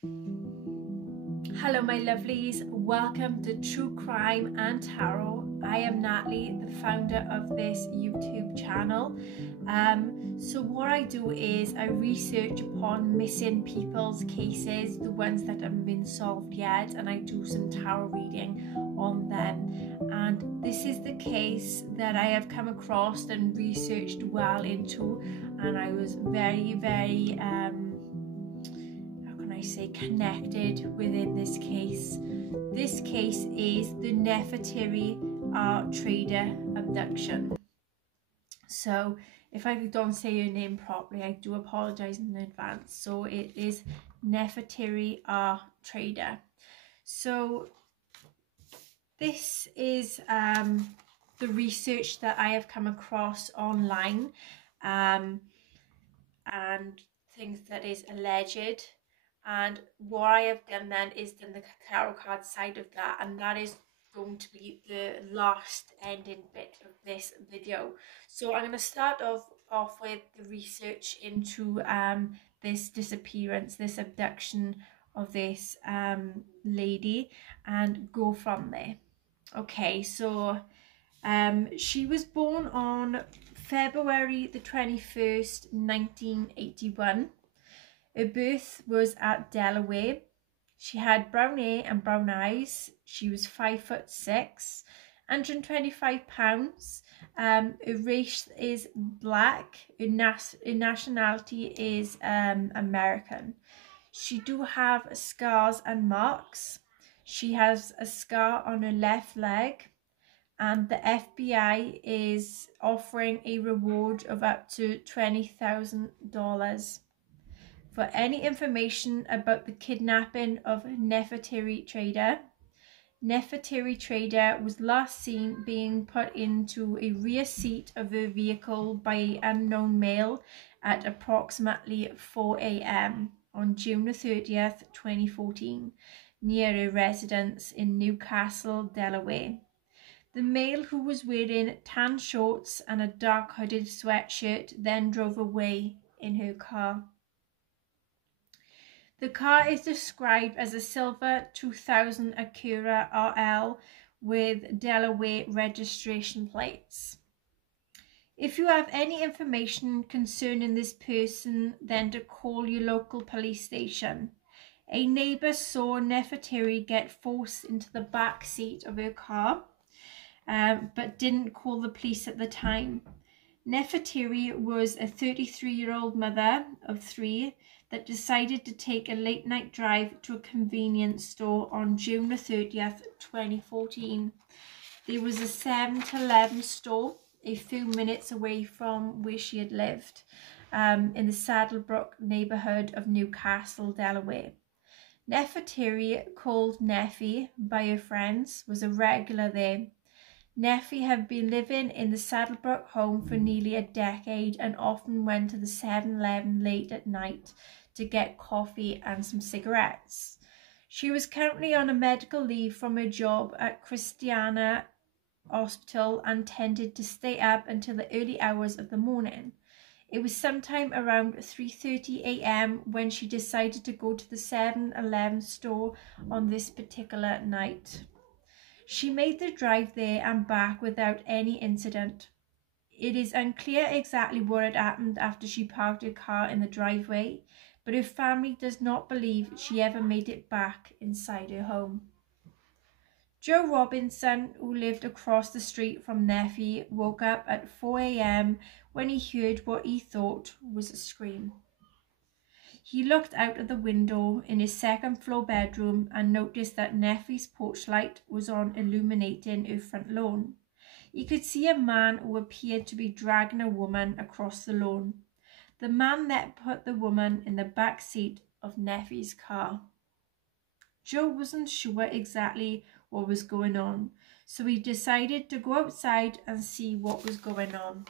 Hello my lovelies, welcome to True Crime and Tarot. I am Natalie, the founder of this YouTube channel. So what I do is I research upon missing people's cases, the ones that haven't been solved yet, and I do some tarot reading on them. And this is the case that I have come across and researched well into, and I was very connected within this case. This case is the Nefertiri art trader abduction. So if I don't say your name properly, I do apologize in advance. So it is Nefertiri art trader. So this is the research that I have come across online, and things that is alleged. And what I have done then is done the tarot card side of that, and that is going to be the last ending bit of this video. So I'm going to start off with the research into this disappearance, this abduction of this lady, and go from there. Okay, so she was born on February the 21st, 1981. Her birth was at Delaware. She had brown hair and brown eyes. She was 5'6", 125 pounds. Her race is black. Her nationality is American. She do have scars and marks. She has a scar on her left leg, and the FBI is offering a reward of up to $20,000 for any information about the kidnapping of Nefertiri trader. Nefertiri trader was last seen being put into a rear seat of her vehicle by an unknown male at approximately 4 a.m. on June the 30th, 2014, near her residence in Newcastle, Delaware. The male, who was wearing tan shorts and a dark hooded sweatshirt, then drove away in her car. The car is described as a silver 2000 Acura RL with Delaware registration plates. If you have any information concerning this person, then to call your local police station. A neighbour saw Nefertiri get forced into the back seat of her car, but didn't call the police at the time. Nefertiri was a 33-year-old mother of 3 that decided to take a late night drive to a convenience store on June the 30th, 2014. There was a 7-Eleven store a few minutes away from where she had lived, in the Saddlebrook neighbourhood of Newcastle, Delaware. Nefertiri, called Neffy by her friends, was a regular there. Neffy had been living in the Saddlebrook home for nearly a decade and often went to the 7-Eleven late at night to get coffee and some cigarettes. She was currently on a medical leave from her job at Christiana Hospital and tended to stay up until the early hours of the morning. It was sometime around 3:30 a.m. when she decided to go to the 7-Eleven store on this particular night. She made the drive there and back without any incident. It is unclear exactly what had happened after she parked her car in the driveway, but her family does not believe she ever made it back inside her home. Joe Robinson, who lived across the street from Neffy, woke up at 4 a.m. when he heard what he thought was a scream. He looked out of the window in his second-floor bedroom and noticed that Neffy's porch light was on, illuminating her front lawn. He could see a man who appeared to be dragging a woman across the lawn. The man then put the woman in the back seat of Neffy's car. Joe wasn't sure exactly what was going on, so he decided to go outside and see what was going on.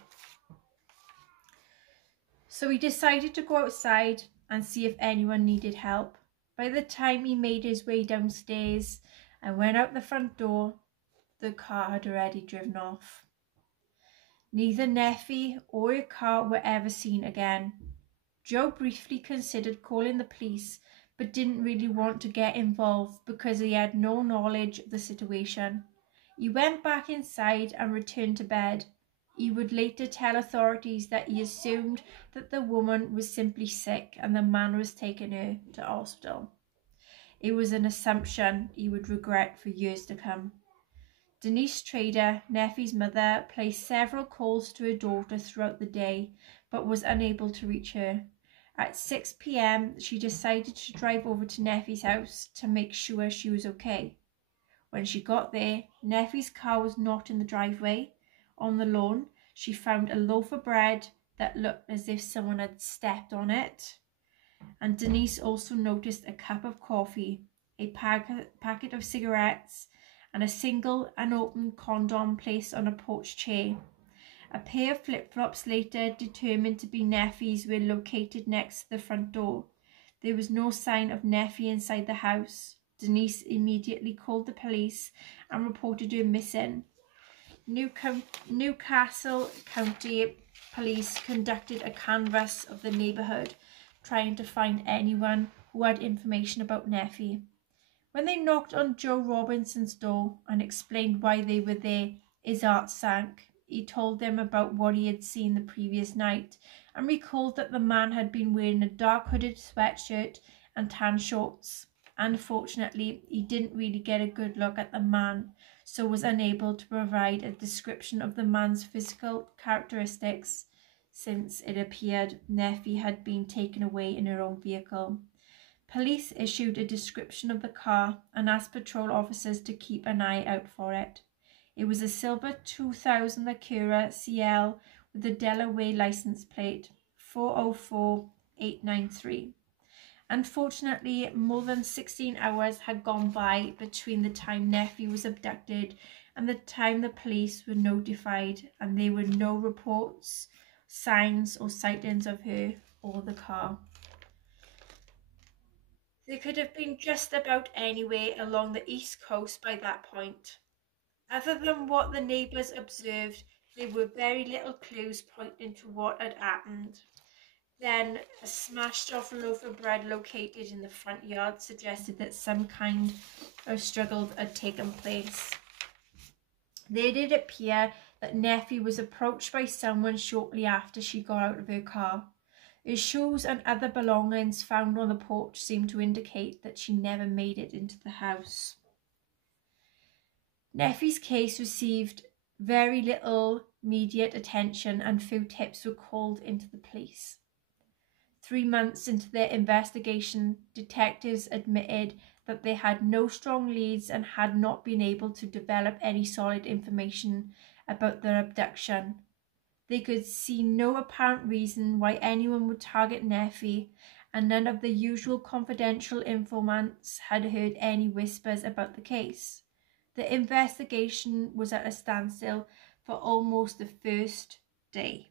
And see if anyone needed help. By the time he made his way downstairs and went out the front door, the car had already driven off. Neither Neffy or her car were ever seen again. Joe briefly considered calling the police, but didn't really want to get involved because he had no knowledge of the situation. He went back inside and returned to bed. He would later tell authorities that he assumed that the woman was simply sick and the man was taking her to hospital. It was an assumption he would regret for years to come. Denise Trader, Neffy's mother, placed several calls to her daughter throughout the day, but was unable to reach her. At 6 p.m, she decided to drive over to Neffy's house to make sure she was okay. When she got there, Neffy's car was not in the driveway. On the lawn, she found a loaf of bread that looked as if someone had stepped on it. And Denise also noticed a cup of coffee, a packet of cigarettes, and a single unopened condom placed on a porch chair. A pair of flip-flops later determined to be Neffy's were located next to the front door. There was no sign of Neffy inside the house. Denise immediately called the police and reported her missing. Newcastle County Police conducted a canvass of the neighbourhood, trying to find anyone who had information about Neffy. When they knocked on Joe Robinson's door and explained why they were there, his heart sank. He told them about what he had seen the previous night and recalled that the man had been wearing a dark hooded sweatshirt and tan shorts. Unfortunately, he didn't really get a good look at the man, so was unable to provide a description of the man's physical characteristics, since it appeared Neffy had been taken away in her own vehicle. Police issued a description of the car and asked patrol officers to keep an eye out for it. It was a silver 2000 Acura CL with a Delaware license plate 404893. Unfortunately, more than 16 hours had gone by between the time Neffy was abducted and the time the police were notified, and there were no reports, signs or sightings of her or the car. They could have been just about anywhere along the east coast by that point. Other than what the neighbours observed, there were very little clues pointing to what had happened. Then, a smashed off loaf of bread located in the front yard suggested that some kind of struggle had taken place. There did appear that Neffy was approached by someone shortly after she got out of her car. Her shoes and other belongings found on the porch seemed to indicate that she never made it into the house. Neffy's case received very little immediate attention and few tips were called into the police. 3 months into their investigation, detectives admitted that they had no strong leads and had not been able to develop any solid information about their abduction. They could see no apparent reason why anyone would target Neffy, and none of the usual confidential informants had heard any whispers about the case. The investigation was at a standstill for almost the first day.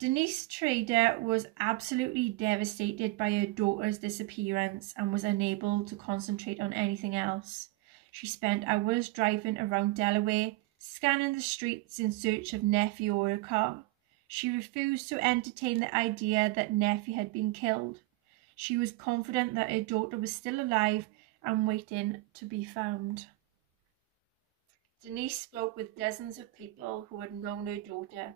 Denise Trader was absolutely devastated by her daughter's disappearance and was unable to concentrate on anything else. She spent hours driving around Delaware, scanning the streets in search of Neffy or her car. She refused to entertain the idea that Neffy had been killed. She was confident that her daughter was still alive and waiting to be found. Denise spoke with dozens of people who had known her daughter.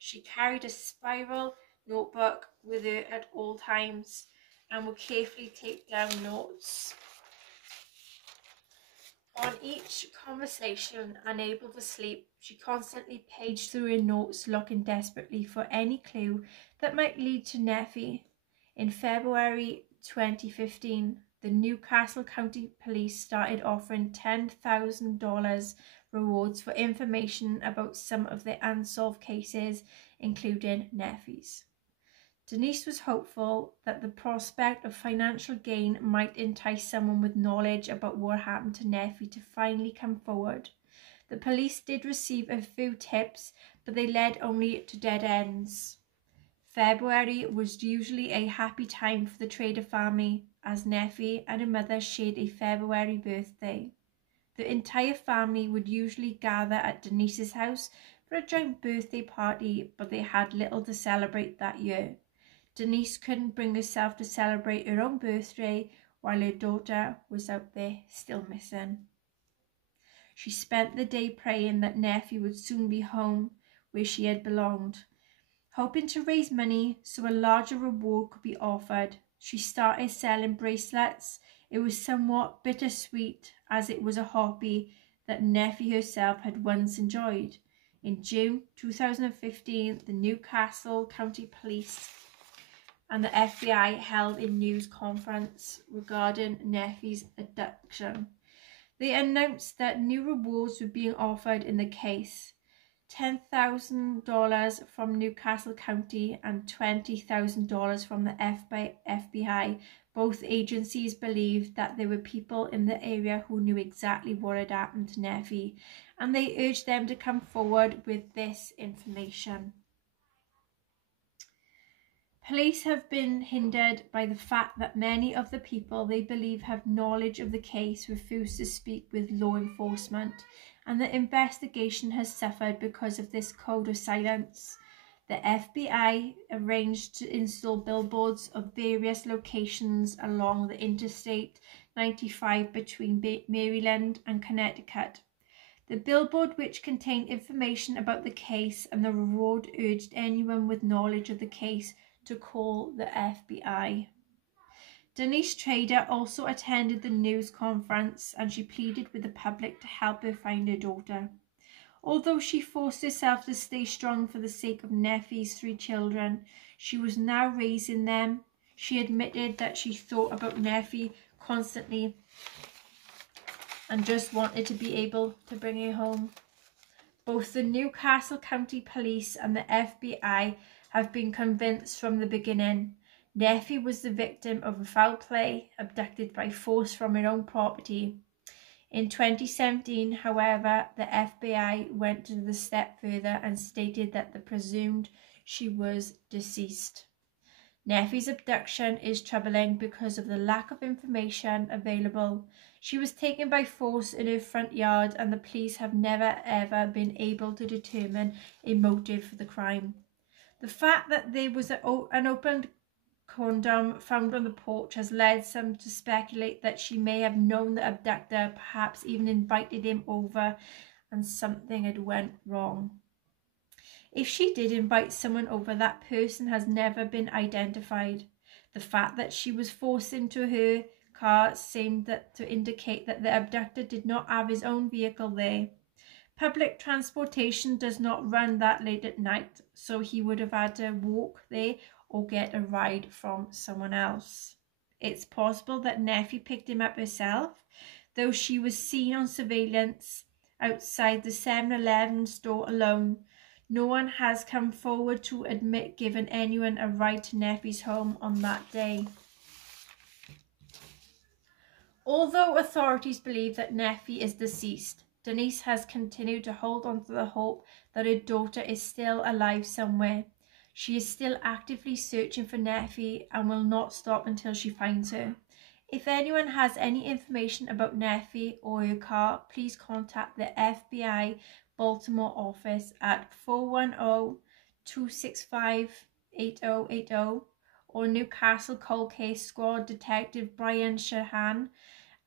She carried a spiral notebook with her at all times and would carefully take down notes. On each conversation, unable to sleep, she constantly paged through her notes, looking desperately for any clue that might lead to Neffy. In February 2015, the Newcastle County Police started offering $10,000 rewards for information about some of their unsolved cases, including Neffy's. Denise was hopeful that the prospect of financial gain might entice someone with knowledge about what happened to Neffy to finally come forward. The police did receive a few tips, but they led only to dead ends. February was usually a happy time for the Trader family, as Neffy and her mother shared a February birthday. The entire family would usually gather at Denise's house for a joint birthday party, but they had little to celebrate that year. Denise couldn't bring herself to celebrate her own birthday while her daughter was out there still missing. She spent the day praying that Nephi would soon be home where she had belonged. Hoping to raise money so a larger reward could be offered, she started selling bracelets. It was somewhat bittersweet, as it was a hobby that Nephi herself had once enjoyed. In June 2015, the Newcastle County Police and the FBI held a news conference regarding Nephi's abduction. They announced that new rewards were being offered in the case: $10,000 from Newcastle County and $20,000 from the FBI. Both agencies believed that there were people in the area who knew exactly what had happened to Nephi, and they urged them to come forward with this information. Police have been hindered by the fact that many of the people they believe have knowledge of the case refuse to speak with law enforcement, and the investigation has suffered because of this code of silence. The FBI arranged to install billboards of various locations along the Interstate 95 between Maryland and Connecticut. The billboard, which contained information about the case and the reward, urged anyone with knowledge of the case to call the FBI. Denise Trader also attended the news conference, and she pleaded with the public to help her find her daughter. Although she forced herself to stay strong for the sake of Nephi's 3 children, she was now raising them. She admitted that she thought about Nephi constantly and just wanted to be able to bring her home. Both the Newcastle County Police and the FBI have been convinced from the beginning Nephi was the victim of a foul play, abducted by force from her own property. In 2017, however, the FBI went to the step further and stated that they presumed she was deceased. Nephi's abduction is troubling because of the lack of information available. She was taken by force in her front yard, and the police have never ever been able to determine a motive for the crime. The fact that there was an open condom found on the porch has led some to speculate that she may have known the abductor, perhaps even invited him over, and something had went wrong. If she did invite someone over, that person has never been identified. The fact that she was forced into her car seemed to indicate that the abductor did not have his own vehicle there. Public transportation does not run that late at night, so he would have had to walk there or get a ride from someone else. It's possible that Nephi picked him up herself, though she was seen on surveillance outside the 7-Eleven store alone. No one has come forward to admit giving anyone a ride to Nephi's home on that day. Although authorities believe that Nephi is deceased, Denise has continued to hold on to the hope that her daughter is still alive somewhere. She is still actively searching for Nephi and will not stop until she finds her. If anyone has any information about Nephi or her car, please contact the FBI Baltimore office at 410-265-8080 or Newcastle Cold Case Squad Detective Brian Shahan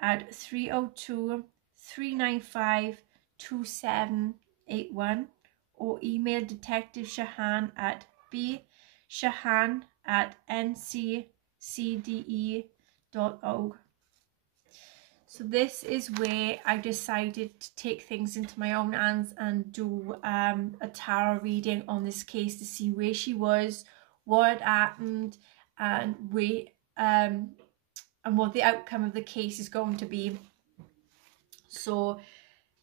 at 302-395-2781 or email Detective Shahan at bshahan@nccde.org. So this is where I decided to take things into my own hands and do a tarot reading on this case to see where she was, what had happened, and where and what the outcome of the case is going to be. So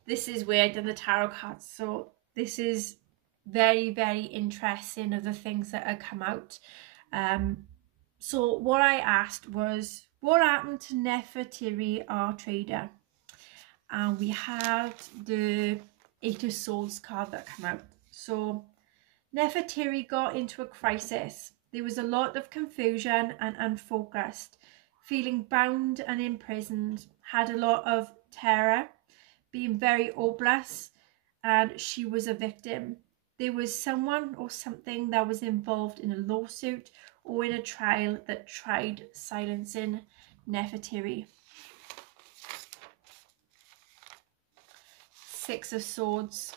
this is where I did the tarot cards. So this is very, very interesting of the things that have come out. So what I asked was, what happened to Nefertiri, our trader? And we had the 8 of Swords card that came out. So Nefertiri got into a crisis. There was a lot of confusion and unfocused, feeling bound and imprisoned, had a lot of terror, being very hopeless, and she was a victim. There was someone or something that was involved in a lawsuit or in a trial that tried silencing Nefertiri. Six of Swords.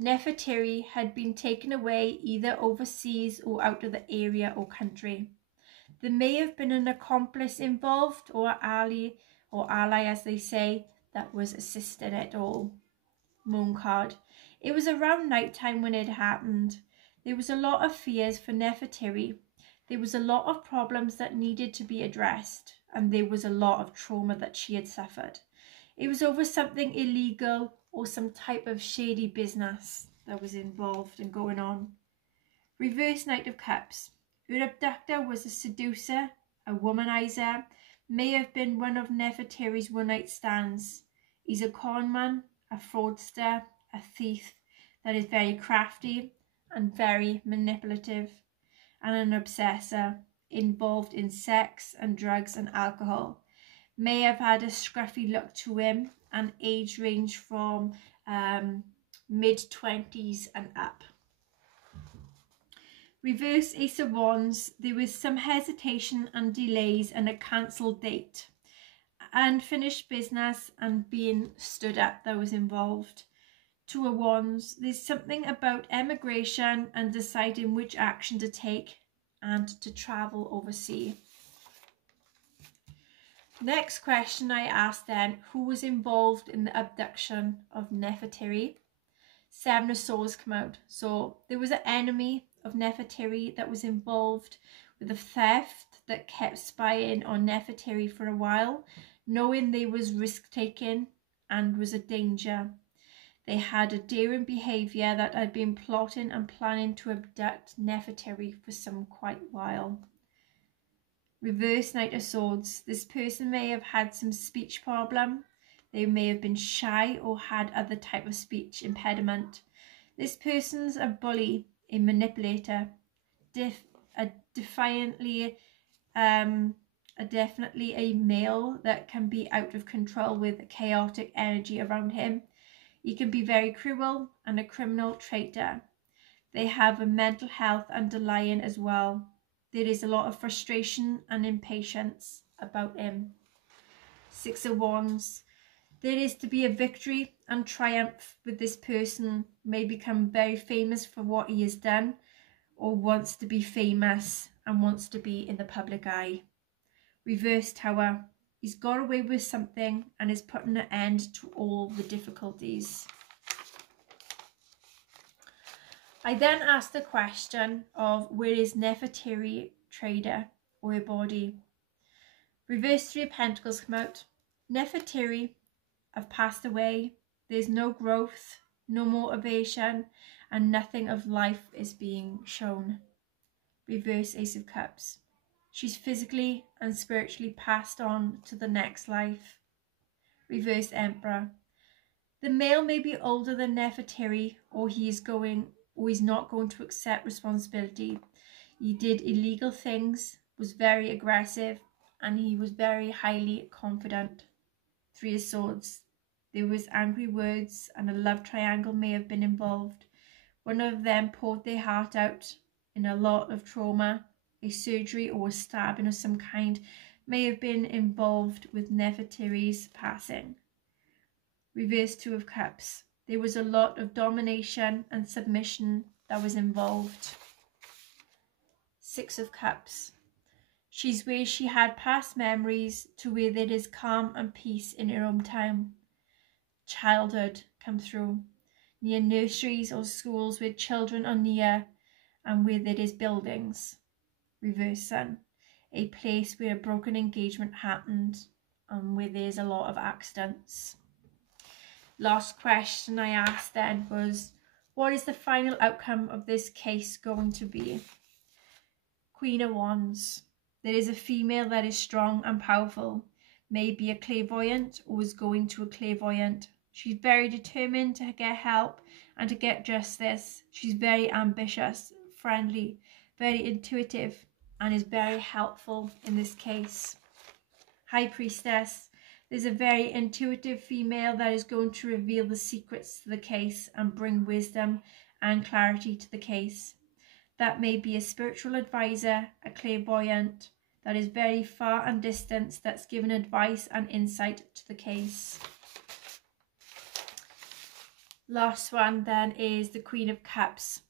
Nefertiri had been taken away either overseas or out of the area or country. There may have been an accomplice involved, or ally as they say, that was assisting it all. Moon card. It was around night time when it happened. There was a lot of fears for Nefertiri. There was a lot of problems that needed to be addressed, and there was a lot of trauma that she had suffered. It was over something illegal or some type of shady business that was involved and going on. Reverse Knight of Cups. Her abductor was a seducer, a womanizer, may have been one of Nefertiri's one-night stands. He's a conman, a fraudster, a thief that is very crafty and very manipulative, and an obsessor, involved in sex and drugs and alcohol. May have had a scruffy look to him, and age range from mid-20s and up. Reverse Ace of Wands. There was some hesitation and delays and a cancelled date. Unfinished business and being stood up that was involved. Two of Wands. There's something about emigration and deciding which action to take and to travel overseas. Next question I asked then, who was involved in the abduction of Nefertiri? Seven of Swords come out. So there was an enemy of Nefertiri that was involved with a theft that kept spying on Nefertiri for a while, knowing they was risk-taking and was a danger. They had a daring behaviour that had been plotting and planning to abduct Nefertiri for some quite while. Reverse Knight of Swords. This person may have had some speech problem. They may have been shy or had other type of speech impediment. This person's a bully, a manipulator, definitely a male that can be out of control with chaotic energy around him. He can be very cruel and a criminal traitor. They have a mental health underlying as well. There is a lot of frustration and impatience about him. Six of Wands. There is to be a victory and triumph with this person. May become very famous for what he has done, or wants to be famous and wants to be in the public eye. Reverse Tower. He's got away with something and is putting an end to all the difficulties. I then asked the question of where is Nefertiri trader or her body. Reverse Three of Pentacles come out. Nefertiri have passed away. There's no growth, no motivation, and nothing of life is being shown. Reverse Ace of Cups. She's physically and spiritually passed on to the next life. Reverse Emperor. The male may be older than Nefertiri, or he's not going to accept responsibility. He did illegal things, was very aggressive, and he was very highly confident. Three of Swords. There was angry words and a love triangle may have been involved. One of them poured their heart out in a lot of trauma. A surgery or a stabbing of some kind may have been involved with Nefertiri's passing. Reverse Two of Cups. There was a lot of domination and submission that was involved. Six of Cups. She's where she had past memories to where there is calm and peace in her hometown. Childhood come through. Near nurseries or schools where children are near and where there is buildings. Reverse Sun. A place where a broken engagement happened and where there's a lot of accidents. Last question I asked then was, what is the final outcome of this case going to be? Queen of Wands. There is a female that is strong and powerful, may be a clairvoyant or is going to a clairvoyant. She's very determined to get help and to get justice. She's very ambitious, friendly, very intuitive, and is very helpful in this case. High Priestess. There's a very intuitive female that is going to reveal the secrets to the case and bring wisdom and clarity to the case. That may be a spiritual advisor, a clairvoyant that is very far and distant, that's given advice and insight to the case. Last one then is the Queen of Cups.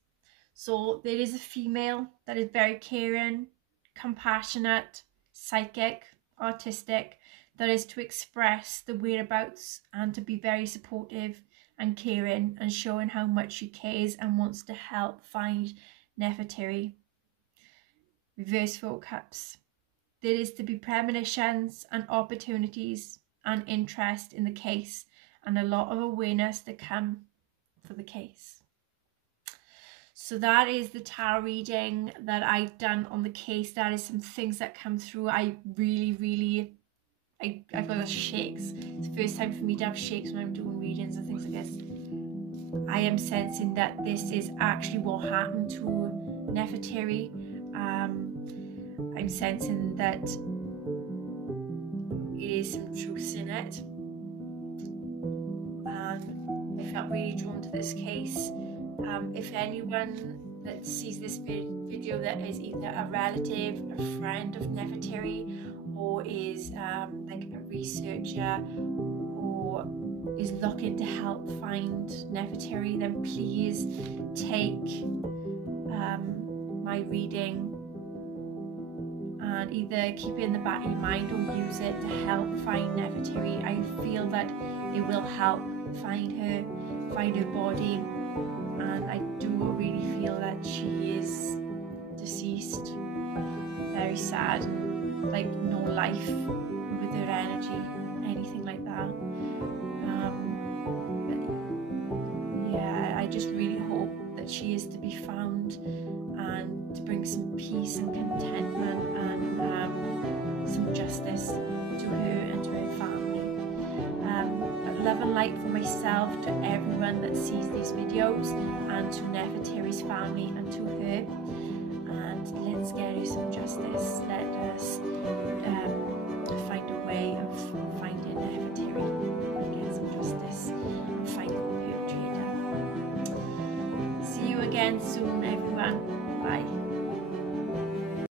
So there is a female that is very caring, compassionate, psychic, artistic, that is to express the whereabouts and to be very supportive and caring and showing how much she cares and wants to help find Nefertiri. Reverse 4 Cups. There is to be premonitions and opportunities and interest in the case and a lot of awareness to come for the case. So that is the tarot reading that I've done on the case. That is some things that come through. I really, I've got the shakes. It's the first time for me to have shakes when I'm doing readings and things like this. I am sensing that this is actually what happened to Nefertiri. I'm sensing that it is some truth in it. I felt really drawn to this case. If anyone that sees this video that is either a relative, a friend of Nefertiri, or is like a researcher, or is looking to help find Nefertiri, then please take my reading and either keep it in the back of your mind or use it to help find Nefertiri. I feel that it will help find her body, and I do really feel that she is deceased. Very sad, like no life with her energy, anything like that. But yeah, I just really hope that she is to be found and to bring some peace and contentment and some justice to her and to her family. Love and light for myself, to everyone that sees these videos, and to Nefertiri's family and to her. And let's get her some justice. Let us find a way of finding Nefertiri and get some justice and find the perpetrator. See you again soon, everyone. Bye.